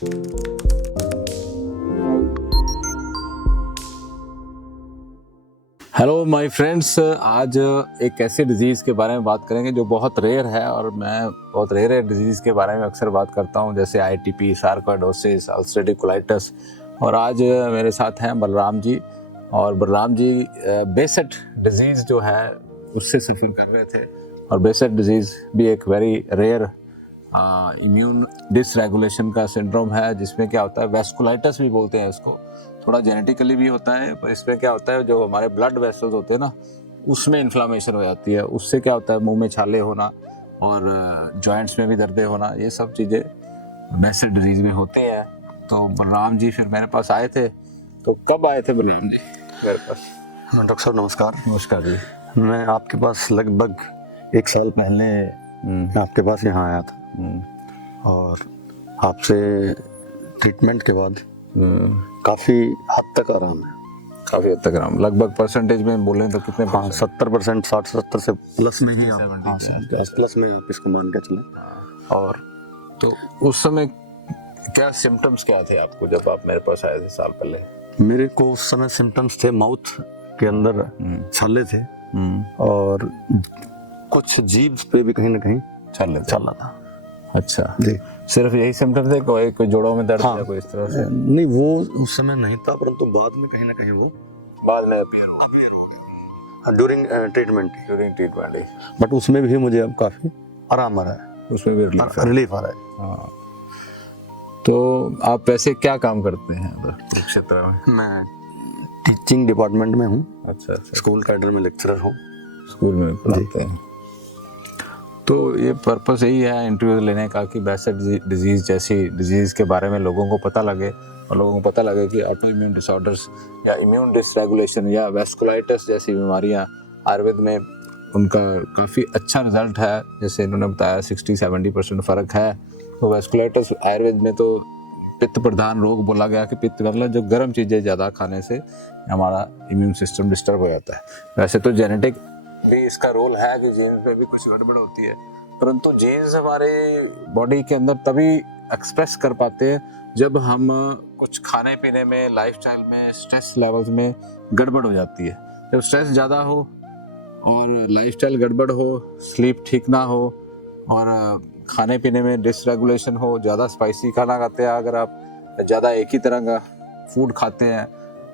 Hello my friends, आज एक ऐसे डिजीज़ के बारे में बात करेंगे जो बहुत रेयर है, और मैं बहुत रेयर डिजीज़ के बारे में अक्सर बात करता हूं, जैसे आईटीपी, सार्कोइडोसिस, अल्सरेटिव कोलाइटिस। और आज मेरे साथ हैं बलराम जी, और बलराम जी बेसेट डिजीज़ जो है उससे सफ़र कर रहे थे। और बेसेट डिजीज़ भी एक वेरी रेयर इम्यून डिसरेगुलेशन का सिंड्रोम है, जिसमें क्या होता है, वेस्कुलाइटिस भी बोलते हैं इसको। थोड़ा जेनेटिकली भी होता है, पर इसमें क्या होता है, जो हमारे ब्लड वेसल्स होते हैं ना, उसमें इन्फ्लामेशन हो जाती है। उससे क्या होता है, मुंह में छाले होना और जॉइंट्स में भी दर्दे होना, ये सब चीज़ें बेसेट डिजीज़ में होते हैं। तो बलराम जी फिर मेरे पास आए थे। तो कब आए थे बलराम जी मेरे पास? डॉक्टर साहब नमस्कार। नमस्कार जी। मैं आपके पास लगभग 1 साल पहले मैं आपके पास यहाँ आया था, और आपसे ट्रीटमेंट के बाद काफ़ी हद तक आराम है। काफ़ी हद तक आराम, लगभग परसेंटेज में बोलें तो कितने? हाँ, 70%, 60-70 से प्लस में ही आप, 70 हाँ, प्लस में आप इसको मान के चलें। और तो उस समय क्या सिम्टम्स क्या थे आपको जब आप मेरे पास आए थे साल पहले? मेरे को उस समय सिम्टम्स थे, माउथ के अंदर छाले थे, और कुछ जीभ पे भी कहीं ना कहीं छाला था। अच्छा जी, सिर्फ यही सिम्टम थे? कोई जोड़ों में दर्द हाँ, या कोई इस तरह से? नहीं, वो उस समय नहीं था, परंतु बाद में कहीं ना कहीं वो बाद में अपीयर हो गया ड्यूरिंग ट्रीटमेंट। बट उसमें भी मुझे अब काफ़ी आराम आ रहा है, उसमें भी रिलीफ आ रहा है। हाँ। तो आप वैसे क्या काम करते हैं कुरुक्षेत्र में? मैं टीचिंग डिपार्टमेंट में हूँ। अच्छा। स्कूल कैडर में लेक्चरर हूँ। स्कूल में पढ़ाते हैं। तो ये पर्पस यही है इंटरव्यू लेने का कि बेसेट डिजीज़ जैसी डिजीज़ के बारे में लोगों को पता लगे, और लोगों को पता लगे कि ऑटो इम्यून डिसऑर्डर्स या इम्यून डिसरेगुलेशन या वेस्कुलाइटिस जैसी बीमारियां आयुर्वेद में उनका काफ़ी अच्छा रिजल्ट है। जैसे इन्होंने बताया 60-70% फ़र्क है। तो वेस्कुलाइटिस आयुर्वेद में तो पित्त प्रधान रोग बोला गया, कि पित्त मतलब जो गर्म चीज़ें ज़्यादा खाने से हमारा इम्यून सिस्टम डिस्टर्ब हो जाता है। वैसे तो जेनेटिक भी इसका रोल है कि जीन्स में भी कुछ गड़बड़ होती है, परंतु जीन्स हमारे बॉडी के अंदर तभी एक्सप्रेस कर पाते हैं जब हम कुछ खाने पीने में, लाइफस्टाइल में, स्ट्रेस लेवल्स में गड़बड़ हो जाती है। जब स्ट्रेस ज़्यादा हो और लाइफस्टाइल गड़बड़ हो, स्लीप ठीक ना हो, और खाने पीने में डिसरेगुलेशन हो, ज़्यादा स्पाइसी खाना खाते हैं, अगर आप ज़्यादा एक ही तरह का फूड खाते हैं,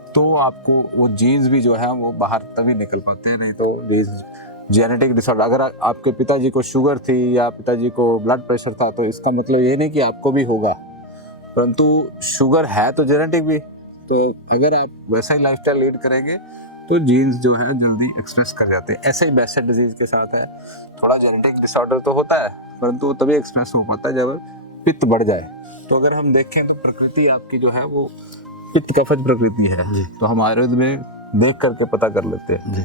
तो आपको वो जीन्स भी जो है वो बाहर तभी निकल पाते हैं। नहीं तो जीन्स जेनेटिक डिसऑर्डर, अगर आपके पिताजी को शुगर थी या पिताजी को ब्लड प्रेशर था, तो इसका मतलब ये नहीं कि आपको भी होगा, परंतु शुगर है तो जेनेटिक भी। तो अगर आप वैसा ही लाइफस्टाइल लीड करेंगे तो जीन्स जो है जल्दी एक्सप्रेस कर जाते हैं। ऐसे ही बेसेट डिजीज के साथ है, थोड़ा जेनेटिक डिसऑर्डर तो होता है, परंतु तभी एक्सप्रेस हो पाता है जब पित्त बढ़ जाए। तो अगर हम देखें तो प्रकृति आपकी जो है वो पित्त कफज प्रकृति है, तो हम आयुर्वेद में देख करके पता कर लेते हैं जी।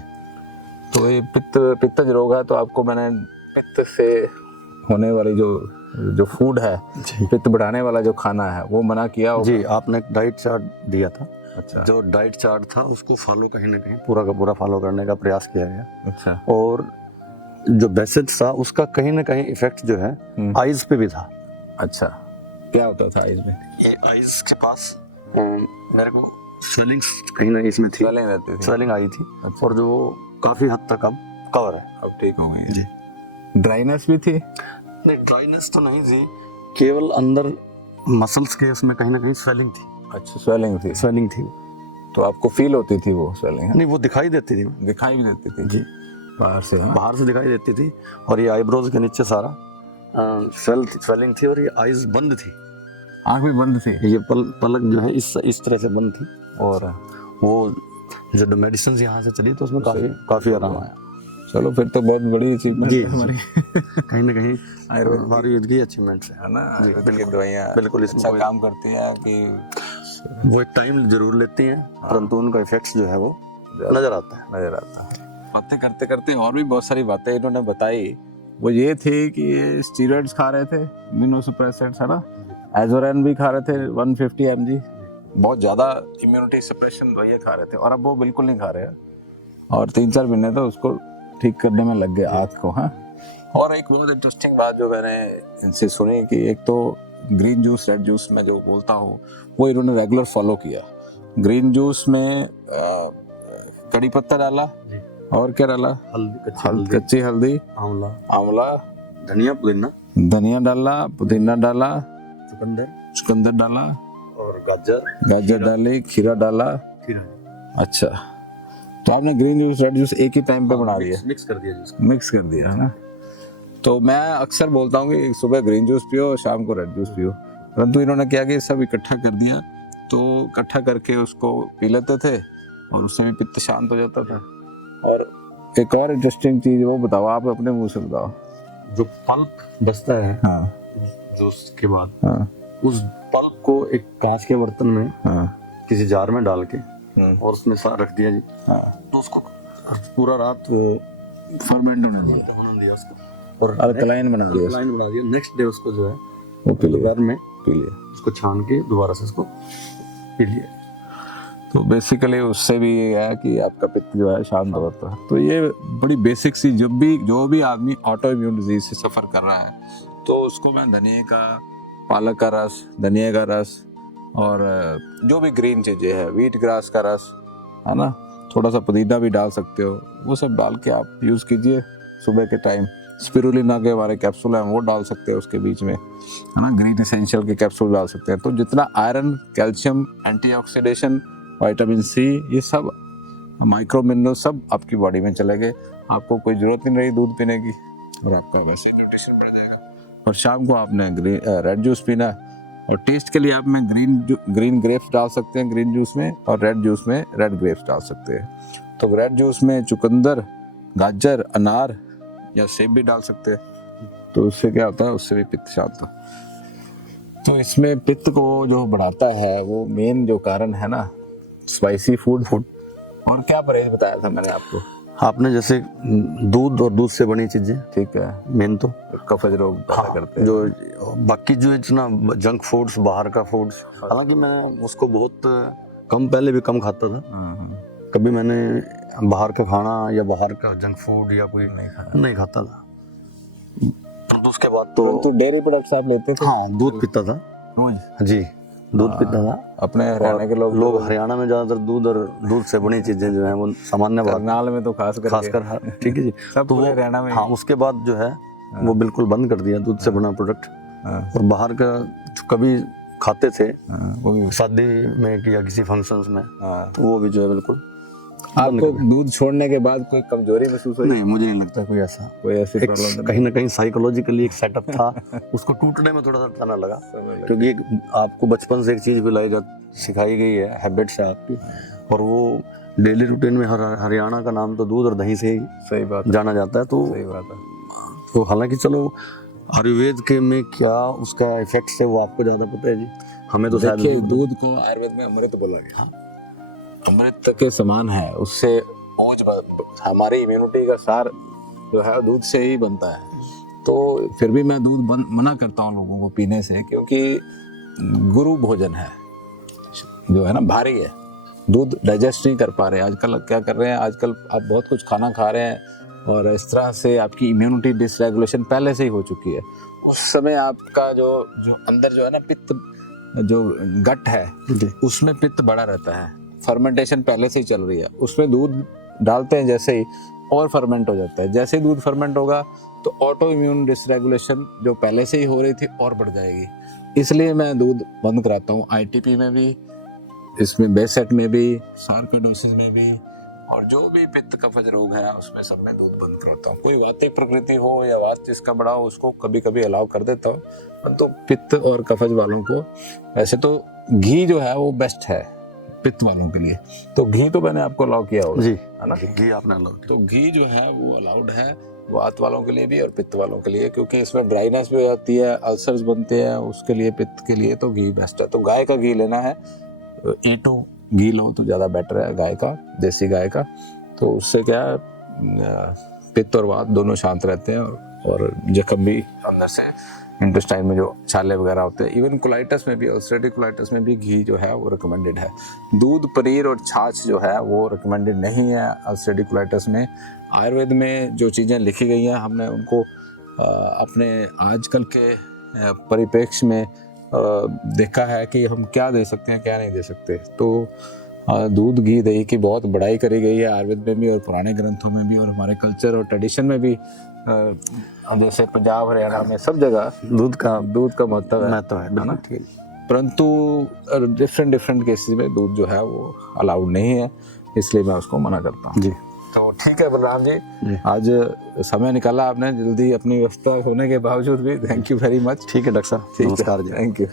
तो ये पित्तज रोग है, तो आपको मैंने पित्त से होने वाली जो फूड है, पित्त बढ़ाने वाला जो खाना है, वो मना किया होगा जी। आपने एक डाइट चार्ट दिया था। अच्छा। जो डाइट चार्ट था उसको फॉलो कहीं ना कहीं पूरा का पूरा फॉलो करने का प्रयास किया गया। अच्छा। और जो बेसेट था उसका कहीं ना कहीं इफेक्ट जो है आईज पे भी था। अच्छा, क्या होता था आईज में? ये आईज के पास मेरे को स्वेलिंग्स कहीं ना इसमें थी, स्वेलिंग आई थी। अच्छा। और जो काफी हद तक अब कवर है, अब ठीक हो गई जी। ड्राइनेस भी थी? नहीं, ड्राइनेस तो नहीं थी, केवल अंदर मसल्स के उसमें कहीं ना कहीं स्वेलिंग थी। अच्छा, स्वेलिंग थी। तो आपको फील होती थी वो स्वेलिंग? नहीं, वो दिखाई देती थी। दिखाई भी देती थी जी, बाहर से? हाँ, बाहर से दिखाई देती थी। और ये आईब्रोज के नीचे सारा स्वेलिंग थी, और ये आईज बंद थी, आंख भी बंद थी। ये पलक जो है इस तरह से बंद थी। और वो जो मेडिसिन यहाँ से चली तो उसमें काफी आराम आया। चलो, फिर तो बहुत बड़ी अचीवमेंट है हमारी। कहीं ना कहीं आयुर्वेद की अचीवमेंट है ना। आयुर्वेद की दवाइयाँ बिल्कुल अच्छा काम करती है, कि वो एक टाइम जरूर लेती हैं, परंतु उनका इफेक्ट्स जो है वो नजर आता है। बातें करते करते और भी बहुत सारी बातें इन्होंने बताई। वो ये थी कि ये स्टीरॉइड्स खा रहे थे, इम्यूनोसप्रेसेंट्स है ना, एजोरेन भी खा रहे थे 150 mg, बहुत ज़्यादा इम्यूनिटी सप्रेशन दवाइयाँ खा रहे थे, और अब वो बिल्कुल नहीं खा रहे हैं। और 3-4 महीने तो उसको ठीक करने में लग गए आँख को। हाँ, और एक बहुत इंटरेस्टिंग बात जो मैंने इनसे सुनी कि एक तो ग्रीन जूस रेड जूस में जो बोलता हूँ वो इन्होंने रेगुलर फॉलो किया। ग्रीन जूस में कड़ी पत्ता डाला और क्या डाला, कच्ची हल्दी, आंवला, धनिया डाला, पुदीना डाला, चुकंदर डाला और गाजर डाली, खीरा डाला। अच्छा, तो आपने ग्रीन जूस रेड जूस एक ही टाइम पे बना दिया, मिक्स कर दिया है ना। तो मैं अक्सर बोलता हूँ कि सुबह ग्रीन जूस पियो और शाम को रेड जूस पियो, परंतु इन्होंने क्या कि सब इकट्ठा कर दिया। तो इकट्ठा करके उसको पी लेते थे और उससे भी पित्त शांत हो जाता था। और एक और इंटरेस्टिंग चीज वो बताओ, आप अपने मुंह से बताओ। जो पल्प बचता है हाँ जूस के बाद, हाँ उस पल्प को एक कांच के बर्तन में हाँ किसी जार में डाल के और उसमें रख दिया जी। हाँ, तो उसको पूरा रात फर्मेंट होने दिया उसको और अल्कलाइन बना दिया, नेक्स्ट डे उसको जो है वो पी लिया, दोपहर में पी लिया, उसको छान के दोबारा से उसको पी लिया। तो बेसिकली उससे भी ये है कि आपका पित्त जो है शांत होता है। तो ये बड़ी बेसिक सी, जो भी आदमी ऑटो इम्यून डिजीज से सफ़र कर रहा है तो उसको मैं धनिया का, पालक का रस, धनिया का रस और जो भी ग्रीन चीज़ें हैं, व्हीट ग्रास का रस है ना, थोड़ा सा पुदीना भी डाल सकते हो, वो सब डाल के आप यूज़ कीजिए सुबह के टाइम। स्पिरुलिना के हमारे कैप्सूल हैं वो डाल सकते हैं उसके बीच में, है ना, ग्रीन एसेंशियल के कैप्सूल डाल सकते हैं। तो जितना iron, calcium, antioxidation, vitamin C, ये सब माइक्रो मिनरल सब आपकी बॉडी में चले गए, आपको कोई ज़रूरत नहीं रही दूध पीने की और आपका वैसे न्यूट्रिशन बढ़ जाएगा। और शाम को आपने रेड जूस पीना है और टेस्ट के लिए आप में ग्रीन ग्रेप्स डाल सकते हैं ग्रीन जूस में, और रेड जूस में रेड ग्रेप्स डाल सकते हैं। तो रेड जूस में चुकंदर, गाजर, अनार या सेब भी डाल सकते हैं। तो उससे क्या होता है, उससे भी पित्त शांत होता है। तो इसमें पित्त को जो बढ़ाता है वो मेन जो कारण है ना, स्पाइसी फूड। और क्या परहेज बताया था मैंने आपको, आपने जैसे दूध और दूध से बनी चीजें, ठीक है, मेन तो कफज रोग पैदा करते हैं। जो बाकी जो इतना जंक फूड्स, बाहर का फूड्स, हालांकि मैं उसको बहुत कम, पहले भी कम खाता था। कभी मैंने बाहर का खाना या बाहर का जंक फूड या कोई नहीं खाता था। तो उसके बाद तो डेयरी प्रोडक्ट्स आप लेते थे? हाँ, दूध पीता था जी, दूध पीता था। अपने हरियाणा के लोग हरियाणा में ज्यादातर दूध और दूध से बनी चीजें जो है वो सामान्य बात, करनाल में तो खासकर ठीक है जी। सब तो हरियाणा में। हाँ, उसके बाद जो है वो बिल्कुल बंद कर दिया दूध से बना प्रोडक्ट। और बाहर का कभी खाते थे वो भी शादी में या किसी फंक्शंस में, तो वो भी जो है बिल्कुल। आपको दूध छोड़ने के बाद कोई कमजोरी महसूस हुई? नहीं, मुझे नहीं लगता कोई ऐसी प्रॉब्लम। कहीं ना कहीं साइकोलॉजिकली एक सेटअप था, उसको टूटने में थोड़ा सा टाइम लगा, क्योंकि आपको बचपन से एक चीज सिखाई गई है, हैबिट्स है आपकी, और वो डेली रूटीन में हरियाणा का नाम तो दूध और दही से ही सही बात जाना जाता है। तो सही बात है। तो हालांकि चलो आयुर्वेद के में क्या उसका इफेक्ट है वो आपको ज्यादा पता है जी, हमें तो देखिए दूध को आयुर्वेद में अमृत बोला गया, अमृत के समान है, उससे हमारी इम्यूनिटी का सार जो है दूध से ही बनता है। तो फिर भी मैं दूध मना करता हूँ लोगों को पीने से, क्योंकि गुरु भोजन है जो है ना, भारी है, दूध डाइजेस्ट नहीं कर पा रहे। आजकल क्या कर रहे हैं, आजकल आप बहुत कुछ खाना खा रहे हैं और इस तरह से आपकी इम्यूनिटी डिसरेगुलेशन पहले से ही हो चुकी है। उस समय आपका जो अंदर जो है ना पित्त, जो गट है उसमें पित्त बड़ा रहता है, फर्मेंटेशन पहले से ही चल रही है, उसमें दूध डालते हैं जैसे ही और फर्मेंट हो जाता है। जैसे ही दूध फर्मेंट होगा तो ऑटो इम्यून डिसरेगुलेशन जो पहले से ही हो रही थी और बढ़ जाएगी। इसलिए मैं दूध बंद कराता हूँ, आईटीपी में भी, इसमें बेसेट में भी, सार्कोइडोसिस में भी, और जो भी पित्त कफज रोग है उसमें सब में दूध बंद करता हूँ। कोई वाती प्रकृति हो या वात जिसका बड़ा हो उसको कभी कभी अलाउ कर देता हूँ। तो पित्त और कफज वालों को वैसे तो घी जो है वो बेस्ट है पित्त वालों के लिए। तो घी तो मैंने आपको अलाउ किया होगा जी, है ना, घी आपने अलाउ किया। तो घी जो है वो अलाउड है वात वालों के लिए भी और पित्त वालों के लिए, क्योंकि इसमें ड्राइनेस भी आती है, अल्सर्स बनते हैं, उसके लिए पित्त के लिए तो घी बेस्ट है। तो गाय का घी लेना है, A2 घी लो तो ज़्यादा बेटर है, गाय का, देसी गाय का। तो उससे क्या है, पित्त और वात दोनों शांत रहते हैं और जख्म भी अंदर से इंटेस्टाइन में जो छाले वगैरह होते हैं, इवन कोलाइटिस में भी, अल्सरेटिव कोलाइटिस में भी घी जो है वो रिकमेंडेड है। दूध, पनीर और छाछ जो है वो रिकमेंडेड नहीं है अल्सरेटिव कोलाइटिस में। आयुर्वेद में जो चीज़ें लिखी गई हैं हमने उनको अपने आजकल के परिप्रेक्ष्य में देखा है कि हम क्या दे सकते हैं क्या नहीं दे सकते। तो दूध घी दही की बहुत बड़ाई करी गई है आयुर्वेद में भी और पुराने ग्रंथों में भी और हमारे कल्चर और ट्रेडिशन में भी। जैसे पंजाब हरियाणा में सब जगह दूध का महत्व है ना। परंतु डिफरेंट केसेस में दूध जो है वो अलाउड नहीं है, इसलिए मैं उसको मना करता हूँ। जी तो ठीक है बलराम जी, आज समय निकाला आपने जल्दी अपनी व्यवस्था होने के बावजूद भी, थैंक यू वेरी मच। ठीक है डॉक्टर साहब, नमस्कार जी। Thank you.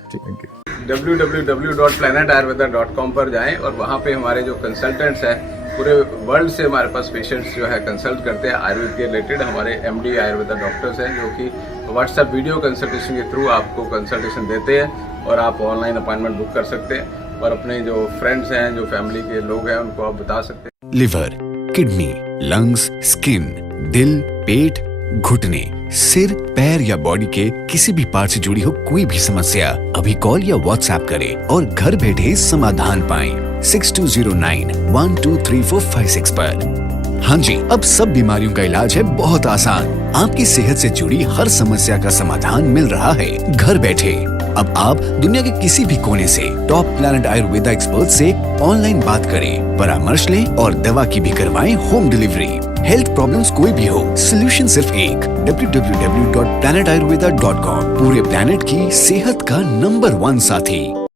www.planetayurveda.com पर जाएं और वहाँ पे हमारे जो कंसल्टेंट्स हैं पूरे वर्ल्ड से हमारे पास पेशेंट्स जो है कंसल्ट करते हैं आयुर्वेद के रिलेटेड। हमारे MD आयुर्वेदा डॉक्टर्स हैं जो कि व्हाट्सएप वीडियो कंसल्टेशन के थ्रू आपको कंसल्टेशन देते हैं और आप ऑनलाइन अपॉइंटमेंट बुक कर सकते हैं और अपने जो फ्रेंड्स हैं जो फैमिली के लोग हैं उनको आप बता सकते हैं। लिवर, किडनी, लंग्स, स्किन, दिल, पेट, घुटने, सिर, पैर या बॉडी के किसी भी पार्ट से जुड़ी हो कोई भी समस्या अभी कॉल या व्हाट्सएप करें और घर बैठे समाधान पाएं 6209123456 पर। हाँ जी, अब सब बीमारियों का इलाज है बहुत आसान। आपकी सेहत से जुड़ी हर समस्या का समाधान मिल रहा है घर बैठे। अब आप दुनिया के किसी भी कोने से टॉप प्लैनेट आयुर्वेदा एक्सपर्ट से ऑनलाइन बात करें, परामर्श लें और दवा की भी करवाएं होम डिलीवरी। हेल्थ प्रॉब्लम्स कोई भी हो, सोल्यूशन सिर्फ एक, www.planetayurveda.com। पूरे प्लैनेट की सेहत का नंबर 1 साथी।